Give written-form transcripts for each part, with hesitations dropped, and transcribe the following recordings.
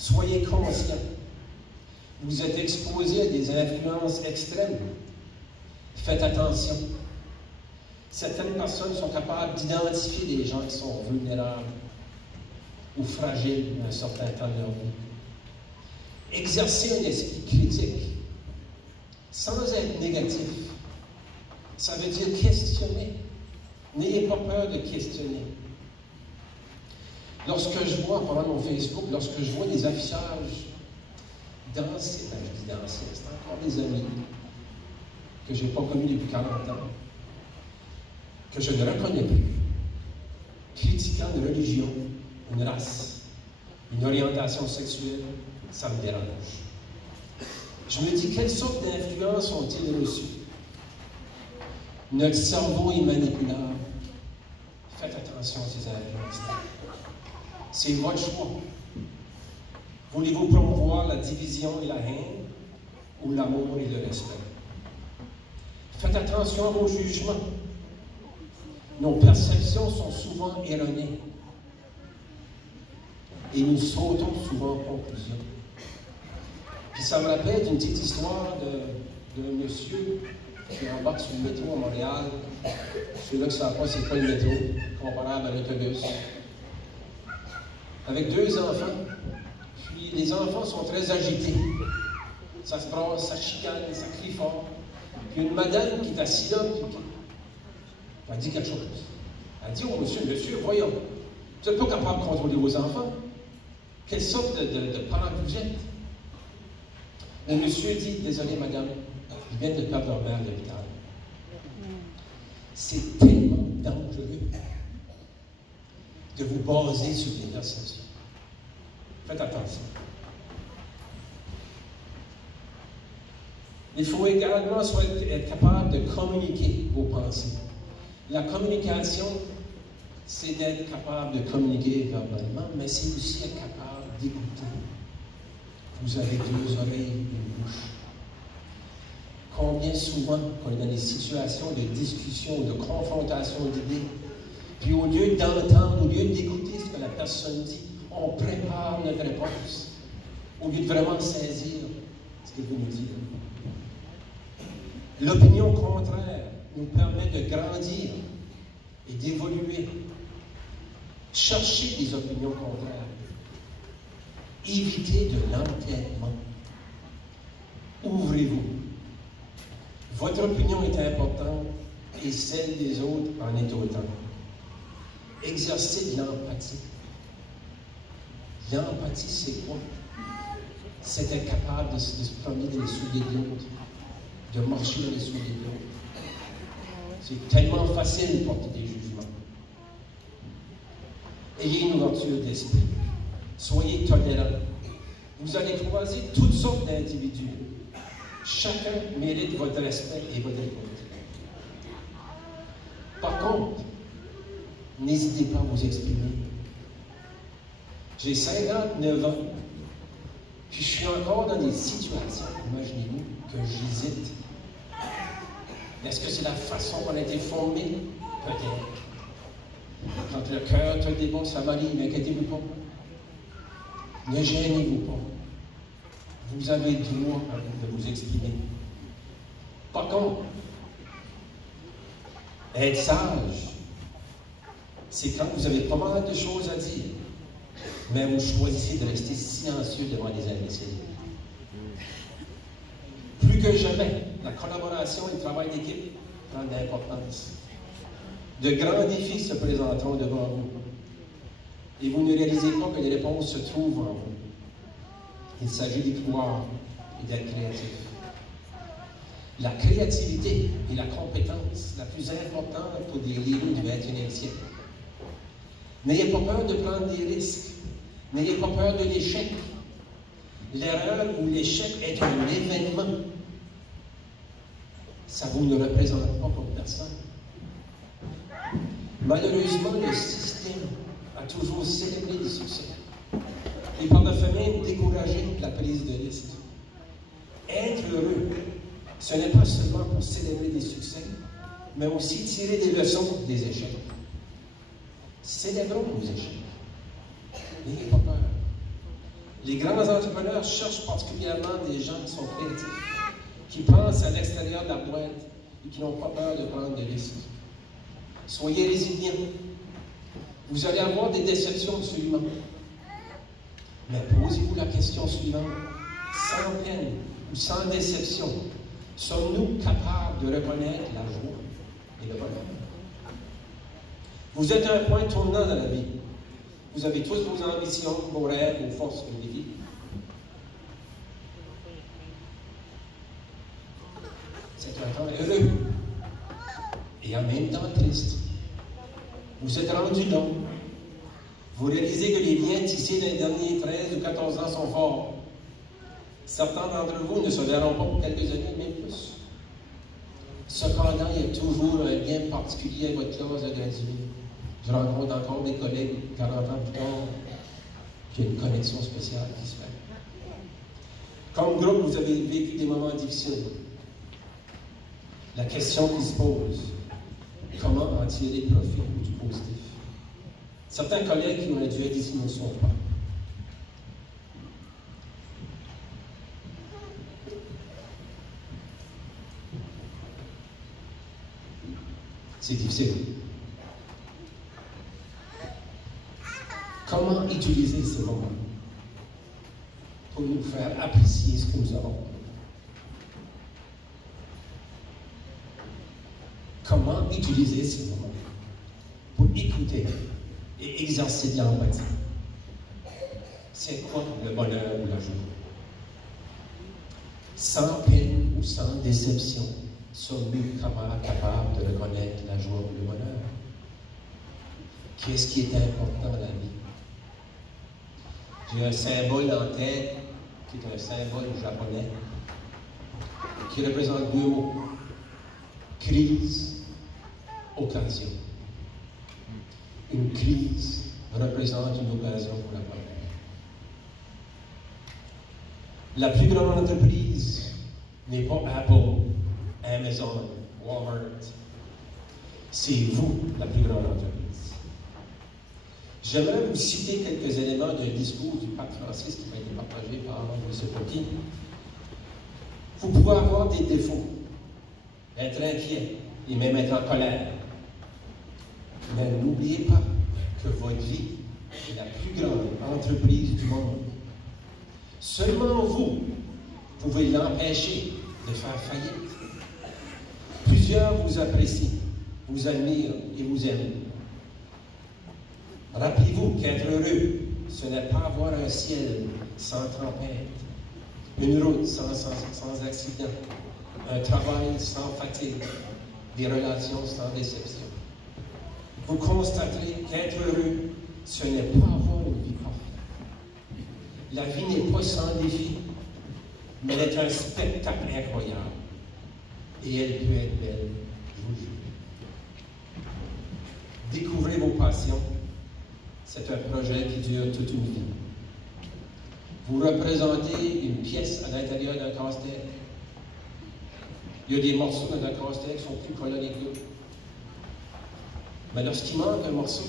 Soyez conscients. Vous êtes exposés à des influences extrêmes. Faites attention. Certaines personnes sont capables d'identifier des gens qui sont vulnérables ou fragiles à un certain temps de leur vie. Exercez un esprit critique, sans être négatif. Ça veut dire questionner. N'ayez pas peur de questionner. Lorsque je vois, pendant mon Facebook, lorsque je vois des affichages d'anciens, je dis d'anciens, c'est encore des amis que je n'ai pas connus depuis 40 ans, que je ne reconnais plus, critiquant une religion, une race, une orientation sexuelle, ça me dérange. Je me dis, quelle sorte d'influence ont-ils reçues? Notre cerveau est manipulable. Faites attention à ces influences-là. C'est votre choix. Voulez-vous promouvoir la division et la haine ou l'amour et le respect? Faites attention à vos jugements. Nos perceptions sont souvent erronées. Et nous sautons souvent en conclusion. Puis ça me rappelle d'une petite histoire d'un monsieur qui embarque sur le métro à Montréal. Ceux-là qui ne savent pas c'est quoi le métro, comparable à l'autobus. Avec 2 enfants. Puis les enfants sont très agités. Ça se brasse, ça chicane, ça crie fort. Puis une madame qui est assise là, elle dit quelque chose. Elle dit au monsieur, voyons, vous n'êtes pas capable de contrôler vos enfants. Quelle sorte de parent vous êtes? Le monsieur dit, désolé madame, je viens de perdre leur mère à l'hôpital. C'est tellement dangereux de vous baser sur des perceptions. Faites attention. Il faut également être capable de communiquer vos pensées. La communication, c'est d'être capable de communiquer verbalement, mais c'est aussi être capable d'écouter. Vous avez 2 oreilles et une bouche. Combien souvent, quand on est dans des situations de discussion, de confrontation d'idées, puis au lieu d'entendre, au lieu d'écouter ce que la personne dit, on prépare notre réponse, au lieu de vraiment saisir ce que vous nous dites. L'opinion contraire nous permet de grandir et d'évoluer. Cherchez des opinions contraires. Évitez de l'entêtement. Ouvrez-vous. Votre opinion est importante et celle des autres en est autant. Exercez de l'empathie. L'empathie, c'est quoi? C'est être capable de se promener dans les souliers de l'autre, de marcher dans les souliers de l'autre. C'est tellement facile de porter des jugements. Ayez une ouverture d'esprit. Soyez tolérants. Vous allez croiser toutes sortes d'individus. Chacun mérite votre respect et votre écoute. Par contre, n'hésitez pas à vous exprimer. J'ai 59 ans, puis je suis encore dans des situations, imaginez-vous, que j'hésite. Est-ce que c'est la façon qu'on a été formé? Peut-être. Quand le cœur te déborde, ça m'arrive, n'inquiétez-vous pas. Ne gênez-vous pas. Vous avez le droit de vous exprimer. Par contre, être sage, c'est quand vous avez pas mal de choses à dire, mais vous choisissez de rester silencieux devant les imbéciles. Plus que jamais, la collaboration et le travail d'équipe prennent de l'importance. De grands défis se présenteront devant vous. Et vous ne réalisez pas que les réponses se trouvent en vous. Il s'agit d'y croire et d'être créatif. La créativité est la compétence la plus importante pour des leaders du 21e siècle. N'ayez pas peur de prendre des risques. N'ayez pas peur de l'échec. L'erreur ou l'échec est un événement. Ça vous ne représente pas comme personne. Malheureusement, le système a toujours célébré le succès. Et par le fait même décourager la prise de risque. Être heureux, ce n'est pas seulement pour célébrer des succès, mais aussi tirer des leçons des échecs. Célébrons nos échecs. N'ayez pas peur. Les grands entrepreneurs cherchent particulièrement des gens qui sont créatifs, qui pensent à l'extérieur de la boîte et qui n'ont pas peur de prendre des risques. Soyez résilients. Vous allez avoir des déceptions absolument. Mais posez-vous la question suivante. Sans peine ou sans déception, sommes-nous capables de reconnaître la joie et le bonheur? Vous êtes à un point tournant dans la vie. Vous avez tous vos ambitions, vos rêves, vos forces, vos défis. C'est un temps heureux et en même temps triste. Vous êtes rendu long. Vous réalisez que les liens tissés dans les derniers 13 ou 14 ans sont forts. Certains d'entre vous ne se verront pas pour quelques années, même plus. Cependant, il y a toujours un lien particulier à votre classe de gradués. Je rencontre encore des collègues 40 ans plus tard, qui a une connexion spéciale qui se fait. Comme groupe, vous avez vécu des moments difficiles. La question qui se pose, comment en tirer profit du positif? Certains collègues qui auraient dû être ici ne le sont pas. C'est difficile. Comment utiliser ces moments pour nous faire apprécier ce que nous avons? Comment utiliser ces moments pour écouter et exercer de l'empathie? C'est quoi le bonheur ou la joie? Sans peine ou sans déception, sommes-nous capables de reconnaître la joie ou le bonheur? Qu'est-ce qui est important dans la vie? J'ai un symbole en tête, qui est un symbole japonais, qui représente deux mots. Crise, occasion. Une crise représente une occasion pour la bonheur. La plus grande entreprise n'est pas Apple, Amazon, Walmart. C'est vous, la plus grande entreprise. J'aimerais vous citer quelques éléments d'un discours du pape Francis qui m'a été partagé par M. Pocky. Vous pouvez avoir des défauts, être inquiet et même être en colère. Mais n'oubliez pas que votre vie est la plus grande entreprise du monde. Seulement vous pouvez l'empêcher de faire faillite. Plusieurs vous apprécient, vous admirent et vous aiment. Rappelez-vous qu'être heureux, ce n'est pas avoir un ciel sans tempête, une route sans accident, un travail sans fatigue, des relations sans déception. Vous constaterez qu'être heureux, ce n'est pas avoir une vie parfaite. La vie n'est pas sans défi, mais elle est un spectacle incroyable. Et elle peut être belle, je vous jure. Découvrez vos passions. C'est un projet qui dure toute une vie. Vous représentez une pièce à l'intérieur d'un casse-tête. Il y a des morceaux dans un casse-tête qui sont plus colorés que d'autres. Mais lorsqu'il manque un morceau,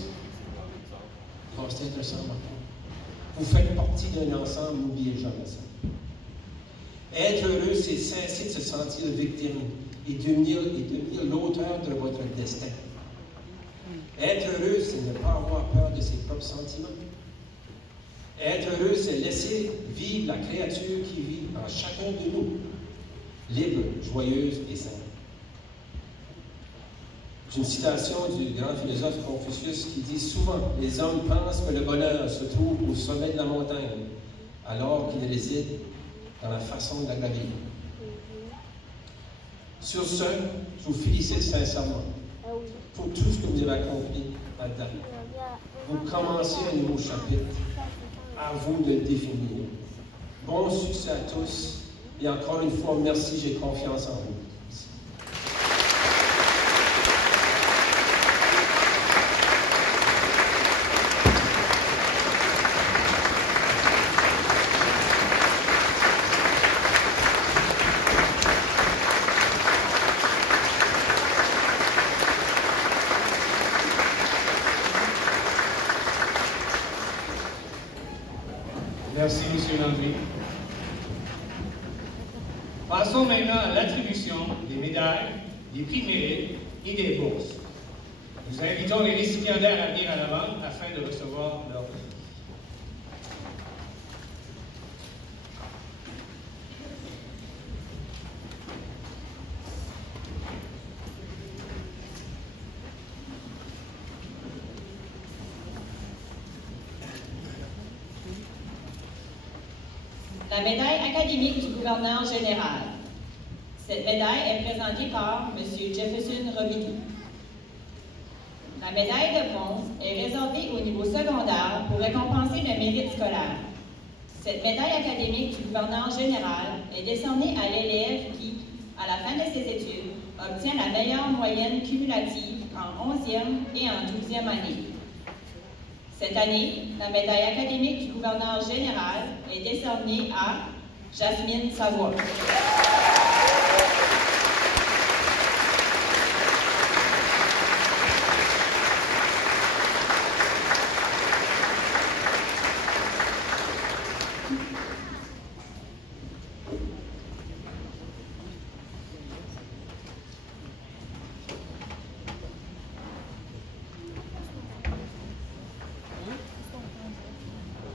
le casse-tête ressemble à quoi? Vous faites partie d'un ensemble, n'oubliez jamais ça. Être heureux, c'est cesser de se sentir victime et devenir l'auteur de votre destin. Être heureux, c'est ne pas avoir peur de ses propres sentiments. Être heureux, c'est laisser vivre la créature qui vit en chacun de nous, libre, joyeuse et sainte. J'ai une citation du grand philosophe Confucius qui dit souvent « Les hommes pensent que le bonheur se trouve au sommet de la montagne, alors qu'il réside dans la façon de la gravir. » Sur ce, je vous félicite sincèrement pour tout ce que vous avez accompli là-dedans. Vous commencez un nouveau chapitre. À vous de le définir. Bon succès à tous. Et encore une fois, merci, j'ai confiance en vous. Merci, M. Landry. Passons maintenant à l'attribution des médailles, des prix de mérite et des bourses. Nous invitons les récipiendaires à venir à l'avant afin de recevoir leur prix. La médaille académique du gouverneur général. Cette médaille est présentée par M. Jefferson Robitaille. La médaille de bronze est réservée au niveau secondaire pour récompenser le mérite scolaire. Cette médaille académique du gouverneur général est décernée à l'élève qui, à la fin de ses études, obtient la meilleure moyenne cumulative en 11e et en 12e année. Cette année, la médaille académique du gouverneur général est décernée à Jasmine Savoie.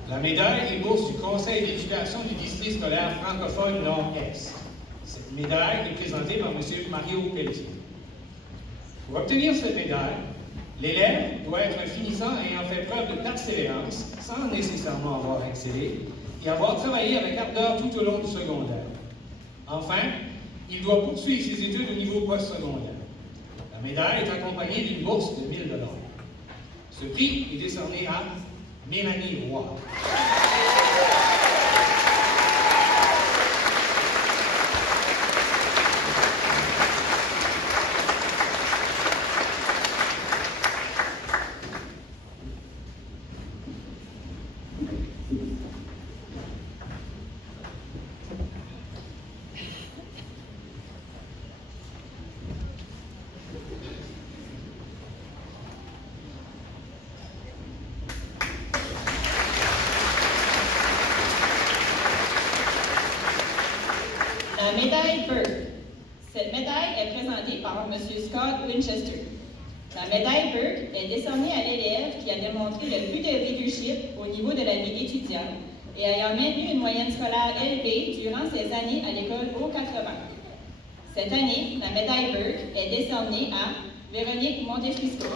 La médaille et bourse du Conseil d'éducation du district scolaire francophone Nord-Est. Cette médaille est présentée par M. Mario Pelletier. Pour obtenir cette médaille, l'élève doit être un finissant ayant fait preuve de persévérance sans nécessairement avoir excellé et avoir travaillé avec ardeur tout au long du secondaire. Enfin, il doit poursuivre ses études au niveau postsecondaire. La médaille est accompagnée d'une bourse de 1 000 $. Ce prix est décerné à Mélanie Roy. La médaille Burke. Cette médaille est présentée par M. Scott Winchester. La médaille Burke est décernée à l'élève qui a démontré le plus de leadership au niveau de la vie étudiante et ayant maintenu une moyenne scolaire élevée durant ses années à l'école au 80. Cette année, la médaille Burke est décernée à Véronique Montefrisco.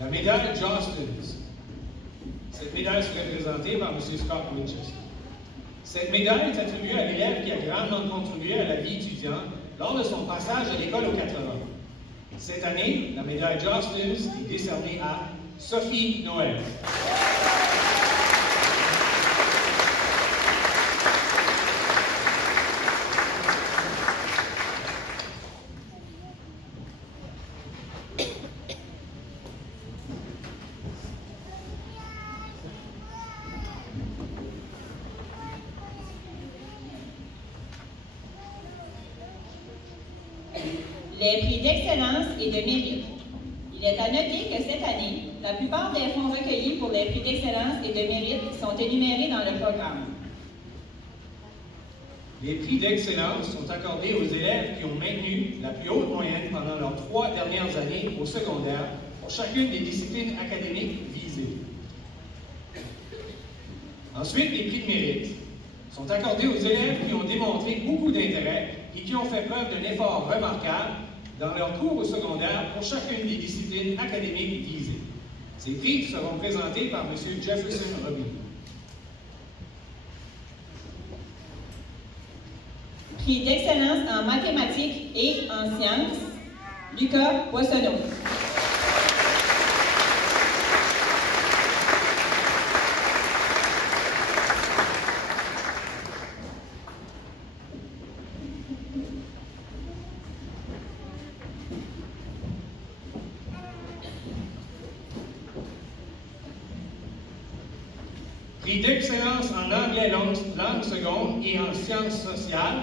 La médaille Johnston's. Cette médaille serait présentée par M. Scott Winchester. Cette médaille est attribuée à l'élève qui a grandement contribué à la vie étudiante lors de son passage à l'école aux 80. Cette année, la médaille Johnston's est décernée à Sophie Noël. Les prix d'excellence et de mérite. Il est à noter que cette année, la plupart des fonds recueillis pour les prix d'excellence et de mérite sont énumérés dans le programme. Les prix d'excellence sont accordés aux élèves qui ont maintenu la plus haute moyenne pendant leurs 3 dernières années au secondaire pour chacune des disciplines académiques visées. Ensuite, les prix de mérite sont accordés aux élèves qui ont démontré beaucoup d'intérêt et qui ont fait preuve d'un effort remarquable dans leurs cours au secondaire pour chacune des disciplines académiques visées. Ces prix seront présentés par M. Jefferson Robitaille. Prix d'excellence en mathématiques et en sciences, Lucas Boissonneau. Prix d'excellence en anglais langue seconde et en sciences sociales,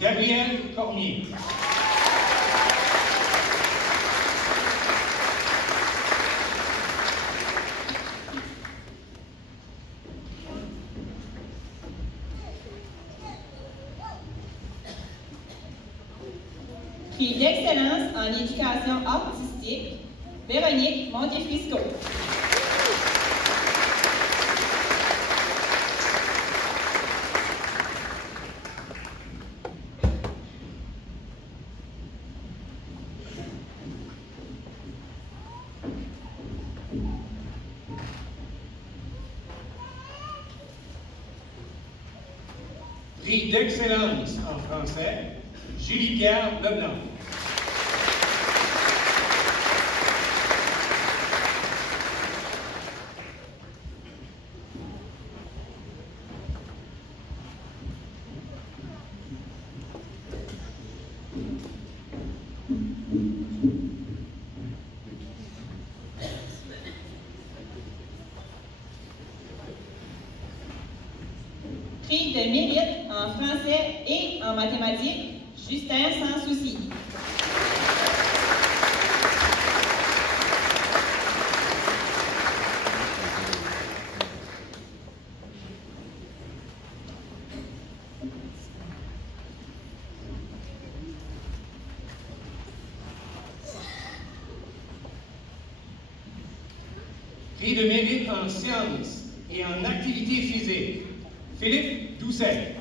Gabriel Cormier. Prix d'excellence en éducation artistique, Véronique Montefrisco. Prix d'excellence en français, Julie-Pierre Leblanc. Prix de mérite en français et en mathématiques, Justin Sans Souci. Prix de mérite en sciences et en activité physique, Philippe Doucet.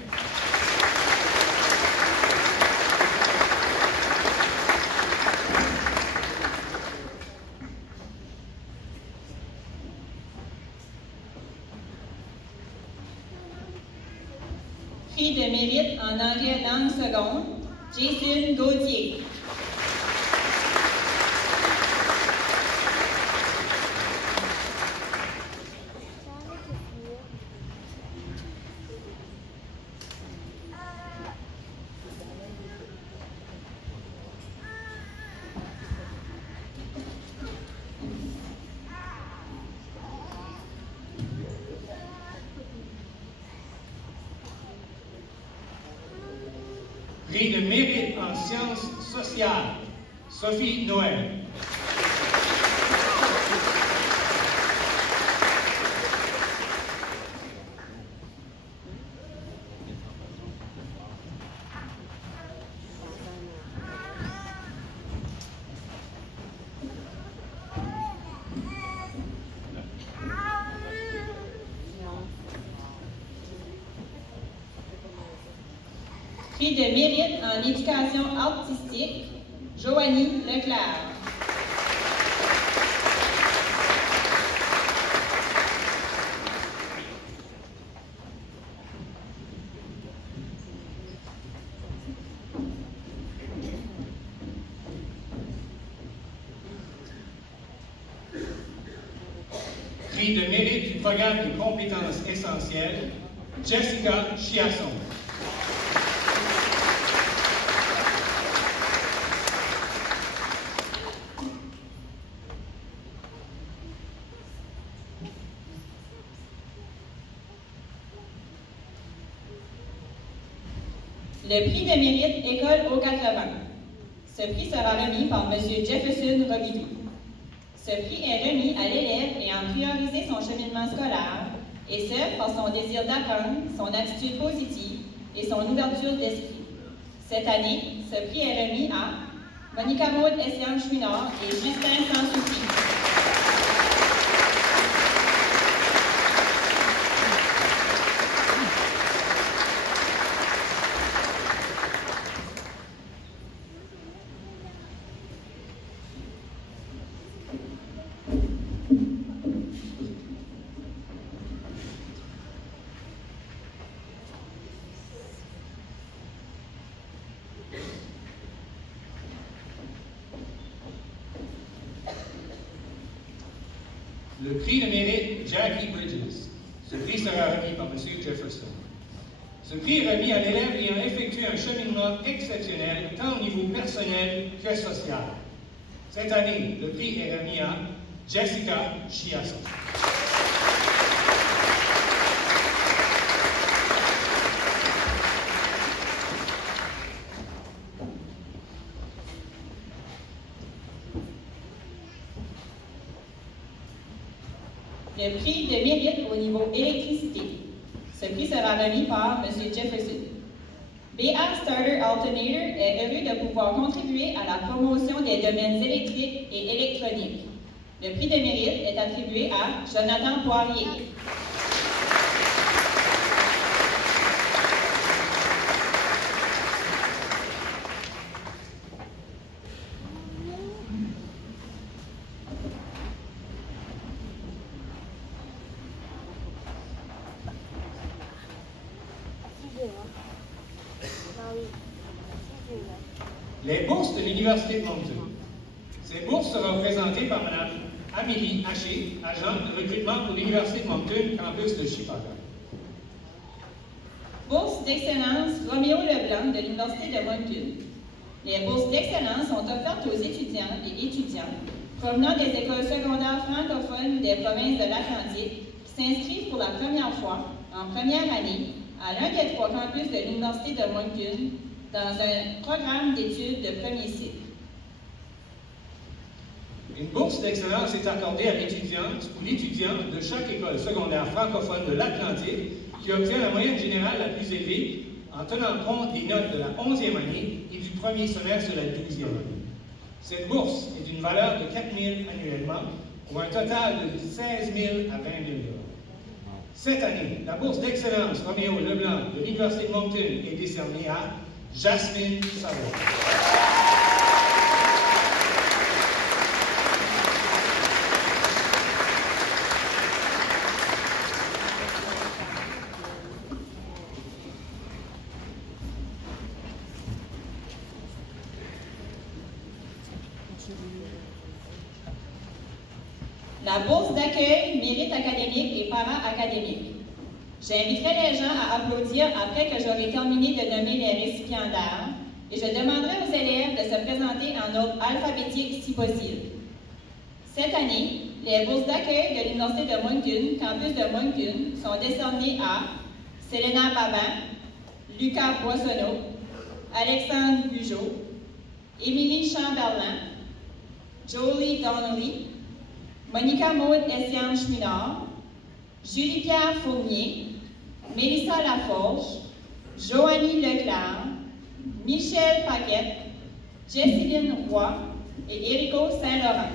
Prix de mérite en anglais langue seconde, Jason Gauthier. Prix de mérite en sciences sociales, Sophie Noël. Prix de mérite en éducation artistique, Joanie Leclerc. Prix de mérite du programme de compétences essentielles, Jessica Chiasson. Le prix de mérite École aux 80. Ce prix sera remis par M. Jefferson Robidoux. Ce prix est remis à l'élève ayant priorisé son cheminement scolaire, et ce, par son désir d'apprendre, son attitude positive et son ouverture d'esprit. Cette année, ce prix est remis à Monica Maud Essiam-Chouinard et Justin Sans Souci. Le prix de mérite Jackie Bridges. Ce prix sera remis par M. Jefferson. Ce prix est remis à l'élève ayant effectué un cheminement exceptionnel, tant au niveau personnel que social. Cette année, le prix est remis à Jessica Chiasson. le prix de mérite au niveau électricité. Ce prix sera remis par M. Jefferson. BA Starter Alternator est heureux de pouvoir contribuer à la promotion des domaines électriques et électroniques. Le prix de mérite est attribué à Jonathan Poirier. Les bourses de l'Université de Moncton. Ces bourses seront présentées par Mme Amélie Haché, agente de recrutement pour l'Université de Moncton, campus de Chicago. Bourse d'excellence Roméo Leblanc de l'Université de Moncton. Les bourses d'excellence sont offertes aux étudiants et étudiantes provenant des écoles secondaires francophones des provinces de l'Atlantique qui s'inscrivent pour la première fois, en première année, à l'un des 3 campus de l'Université de Moncton dans un programme d'études de premier cycle. Une bourse d'excellence est accordée à l'étudiante ou l'étudiant de chaque école secondaire francophone de l'Atlantique qui obtient la moyenne générale la plus élevée en tenant compte des notes de la 11e année et du premier semestre de la 12e année. Cette bourse est d'une valeur de 4 000 annuellement pour un total de 16 000 à 20 000 $. Cette année, la bourse d'excellence Roméo Leblanc de l'Université de Moncton est décernée à Jasmine Savoie. La bourse d'accueil, mérite académique et para-académique. J'inviterai les gens à applaudir après que j'aurai terminé de nommer les récipiendaires et je demanderai aux élèves de se présenter en ordre alphabétique si possible. Cette année, les bourses d'accueil de l'Université de Moncton, campus de Moncton, sont décernées à Selena Babin, Lucas Boissonneau, Alexandre Bugeaud, Émilie Chamberlain, Jolie Donnelly, Monica Maud Essiam-Schminard, Julie-Pierre Fournier, Mélissa Laforge, Joanie Leclerc, Michel Paquette, Jessiline Roy et Érico Saint-Laurent.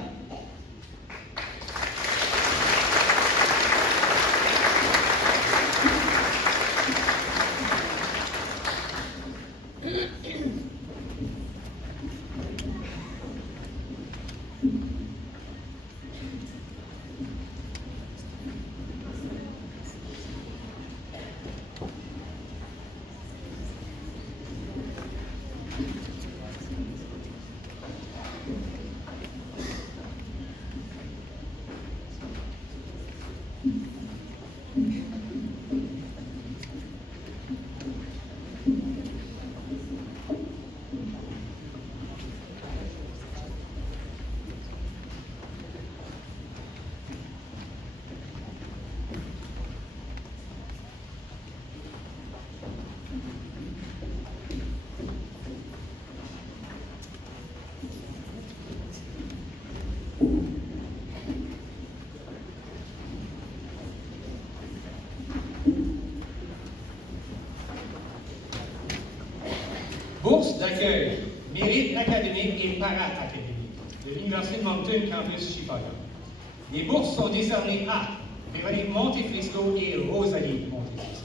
Bourse d'accueil, mérite académique et para-académique de l'Université de Moncton, campus Chicago. Les bourses sont décernées à Véronique Montefrisco et Rosalie Montefrisco.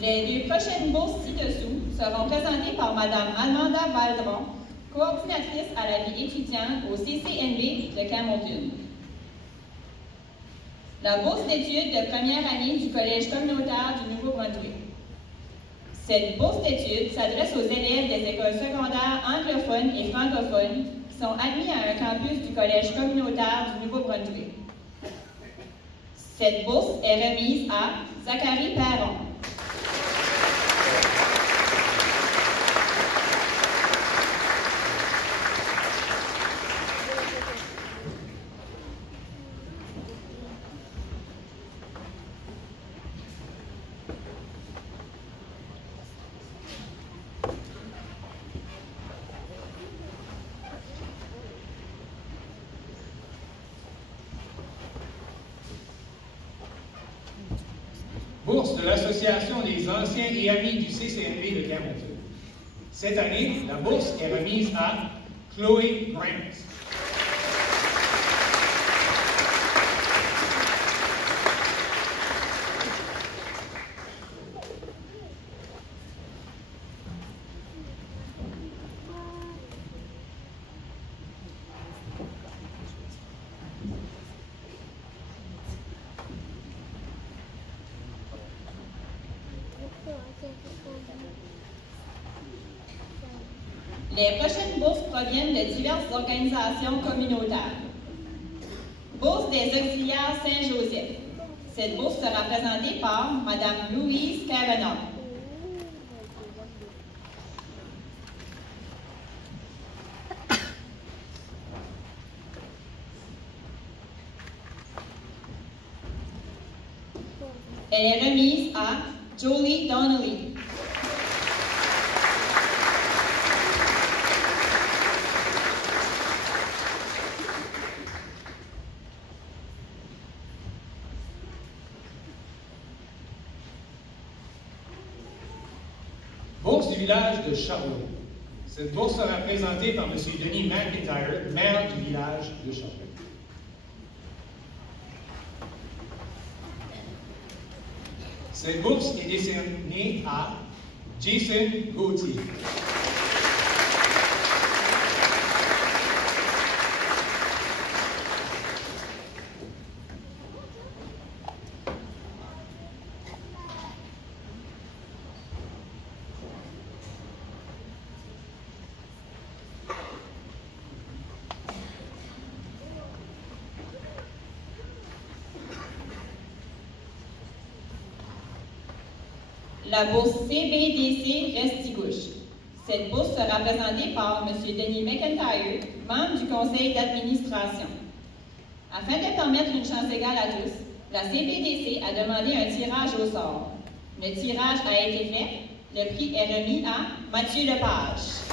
Les 2 prochaines bourses ci-dessous seront présentées par Mme Amanda Valdron, coordinatrice à la vie étudiante au CCNB de Campbellton. La bourse d'études de première année du Collège communautaire du Nouveau-Brunswick. Cette bourse d'études s'adresse aux élèves des écoles secondaires anglophones et francophones qui sont admis à un campus du Collège communautaire du Nouveau-Brunswick. Cette bourse est remise à Zachary Perron. bourse de l'Association des anciens et amis du CCNV de Campbellton. Cette année, la bourse est remise à Chloé Grant. Les prochaines bourses proviennent de diverses organisations communautaires. Bourse des auxiliaires Saint-Joseph. Cette bourse sera présentée par Mme Louise Cavanaugh. Elle est remise à Jolie Donnelly. Bourse du village de Charlot. Cette bourse sera présentée par M. Denis McIntyre, maire du village de Charlot. Cette bourse est décernée à Jason Gauthier. La bourse CBDC Restigouche. Cette bourse sera présentée par M. Denis McIntyre, membre du conseil d'administration. Afin de permettre une chance égale à tous, la CBDC a demandé un tirage au sort. Le tirage a été fait. Le prix est remis à Mathieu Lepage.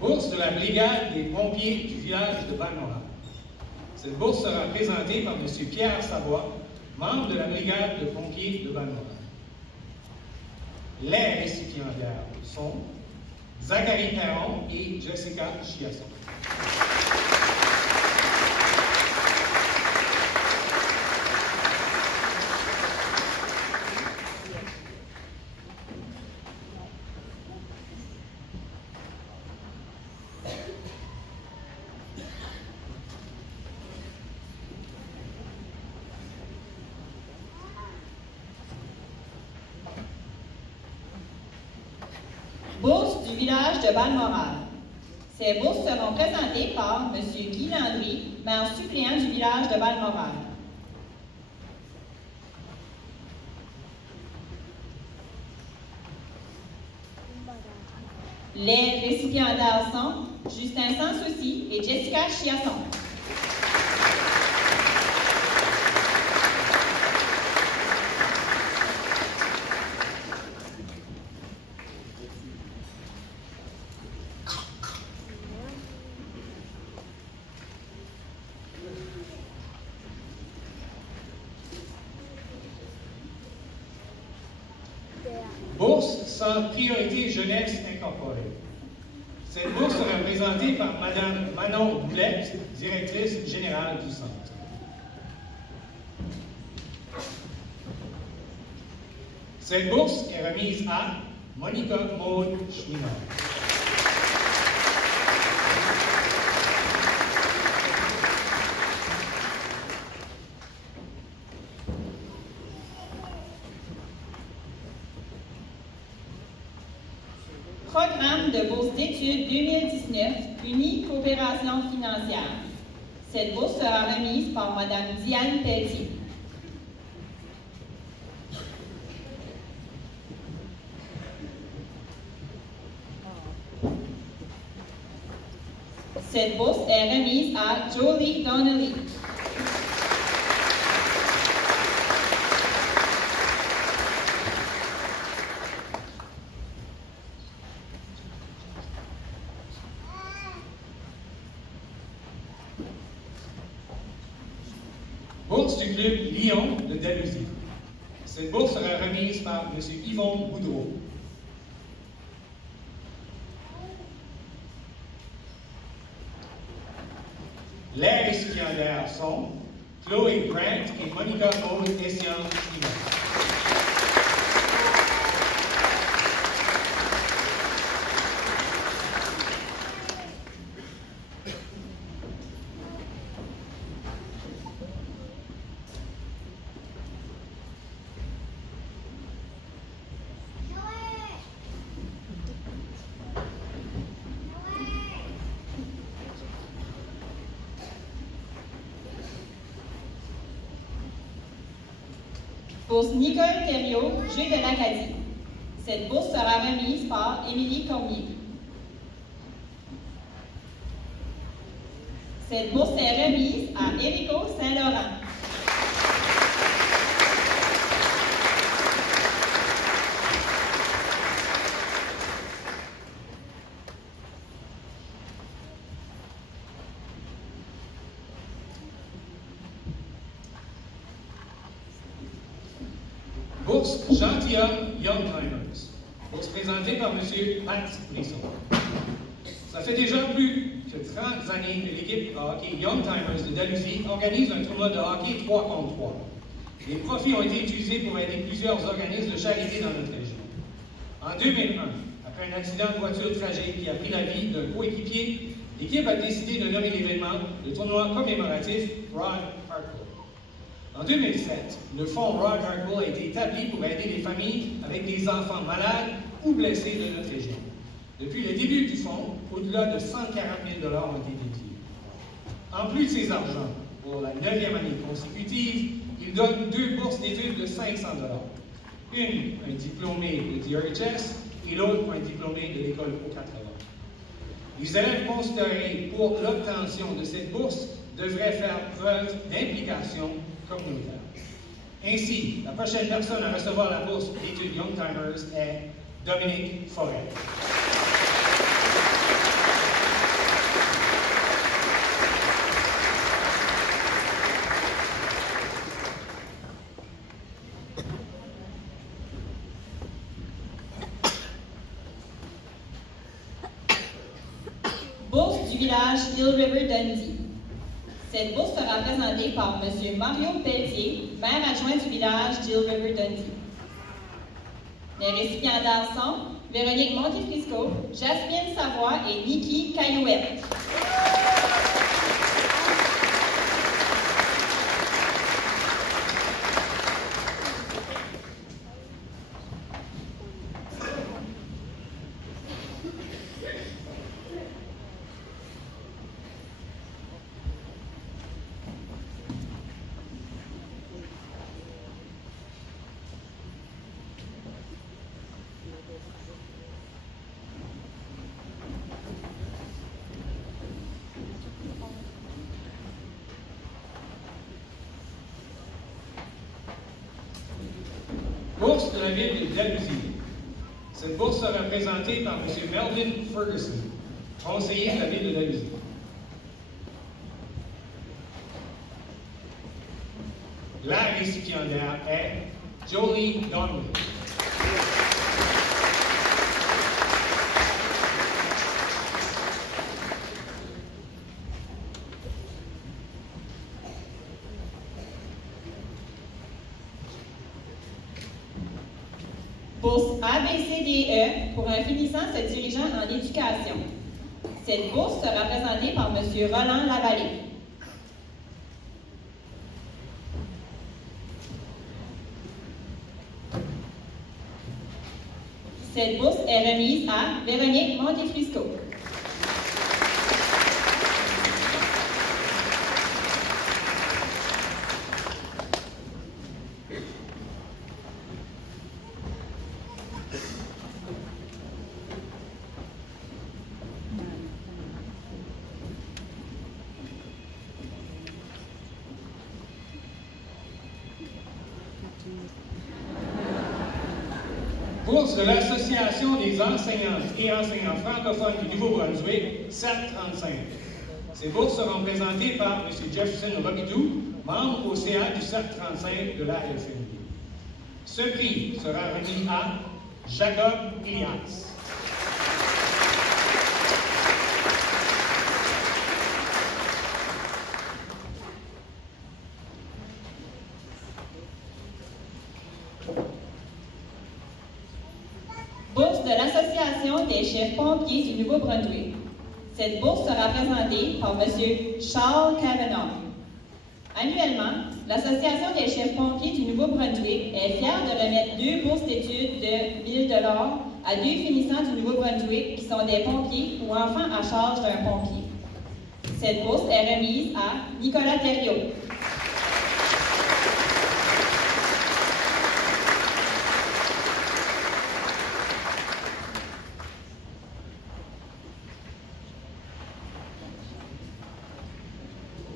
Bourse de la brigade des pompiers du village de Balmoral. Cette bourse sera présentée par M. Pierre Savoie, membre de la brigade de pompiers de Balmoral. Les récipiendaires sont Zachary Perron et Jessica Chiasson. Bourse du village de Balmoral. Ces bourses seront présentées par M. Guy Landry, maire suppléant du village de Balmoral. Les récipiendaires sont Justin Sansouci et Jessica Chiasson. Bourse sans priorité jeunesse incorporée. Cette bourse sera présentée par Mme Manon Boulette, directrice générale du centre. Cette bourse est remise à Monica Maud Schwinner. Programme de bourse d'études 2019, Uni Coopération financière. Cette bourse sera remise par Mme Diane Pelletier. Cette bourse est remise à Jolie Donnelly. Bourse du club Lyon de Dalhousie. Cette bourse sera remise par M. Yvon Boudreau. Les récipiendaires sont Chloé Grant et Monica Maud-Essian-Schneemann. Bourse Nicole Thériault, Jeu de l'Acadie. Cette bourse sera remise par Émilie Cormier. Cette bourse est remise à Érico Saint-Laurent. Bourse Gentilhomme Youngtimers. Bourse présentée par M. Pat Brisson. Ça fait déjà plus que 30 années que l'équipe de hockey Youngtimers de Dalhousie organise un tournoi de hockey 3 contre 3. Les profits ont été utilisés pour aider plusieurs organismes de charité dans notre région. En 2001, après un accident de voiture tragique qui a pris la vie d'un coéquipier, l'équipe a décidé de nommer l'événement le tournoi commémoratif Rod Hartwell. En 2007, le fonds Rod Hartwell a été établi pour aider les familles avec des enfants malades ou blessés de notre région. Depuis le début du fonds, au-delà de 140 000 $ ont été dédiés. En plus de ces argents, pour la 9e année consécutive, il donne 2 bourses d'études de 500 $. Une, un diplômé de DRHS, et l'autre, un diplômé de l'école au 80. Les élèves considérés pour l'obtention de cette bourse devraient faire preuve d'implication communautaire. Ainsi, la prochaine personne à recevoir la bourse d'études Youngtimers est Dominique Forêt. Bourse du village Hill River Dundee. Cette bourse sera présentée par M. Mario Pelletier, maire adjoint du village Hill River Dundee. Les récipiendaires sont Véronique Montefrisco, Jasmine Savoie et Niki Caillouette. Bourse de la ville de Dalhousie. Cette bourse sera présentée par M. Melvin Ferguson, conseiller de la ville de Dalhousie. La récipiendaire est Jolie Donnelly. Bourse ABCDE pour un finissant se dirigeant en éducation. Cette bourse sera présentée par M. Roland Lavallée. Cette bourse est remise à Véronique Montefrisco. Bourse de l'Association des enseignantes et enseignants francophones du Nouveau-Brunswick, 735. Ces bourses seront présentées par M. Jefferson Robidoux, membre au CA du Cercle 35 de la FNB. Ce prix sera remis à Jacob Ilias. Bourse de l'Association des chefs pompiers du Nouveau-Brunswick. Cette bourse sera présentée par M. Charles Cavanaugh. Annuellement, l'Association des chefs pompiers du Nouveau-Brunswick est fière de remettre 2 bourses d'études de 1 000 $ à 2 finissants du Nouveau-Brunswick qui sont des pompiers ou enfants à charge d'un pompier. Cette bourse est remise à Nicolas Thériault.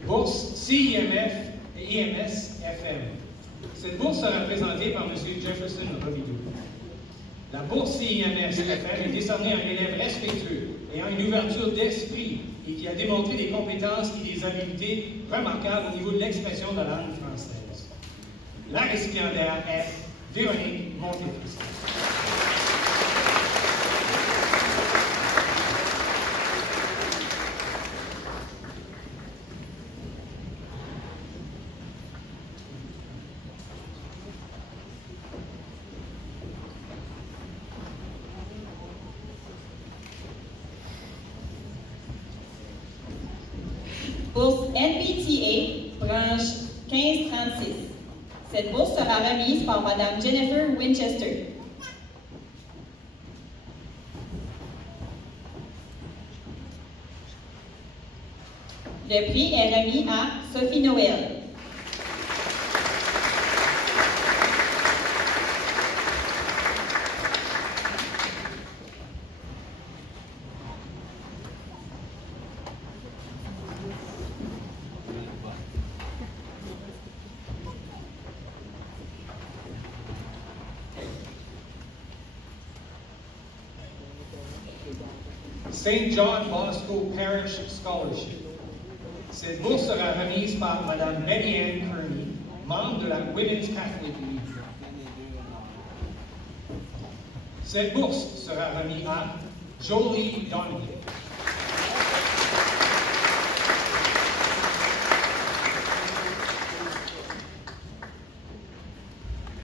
Bourse CIMF et IMS-FM. Cette bourse sera présentée par M. Jefferson Robidoux. La bourse CIMS-FM est décernée à un élève respectueux, ayant une ouverture d'esprit et qui a démontré des compétences et des habiletés remarquables au niveau de l'expression de la langue française. La récipiendaire est Véronique Montefils. Bourse NBTA, branche 1536. Cette bourse sera remise par Mme Jennifer Winchester. Le prix est remis à Sophie Noël. St. John Bosco Parish Scholarship. Cette bourse sera remise par Mme Betty Ann Kearney, membre de la Women's Catholic League. Cette bourse sera remise à Jolie Donahue.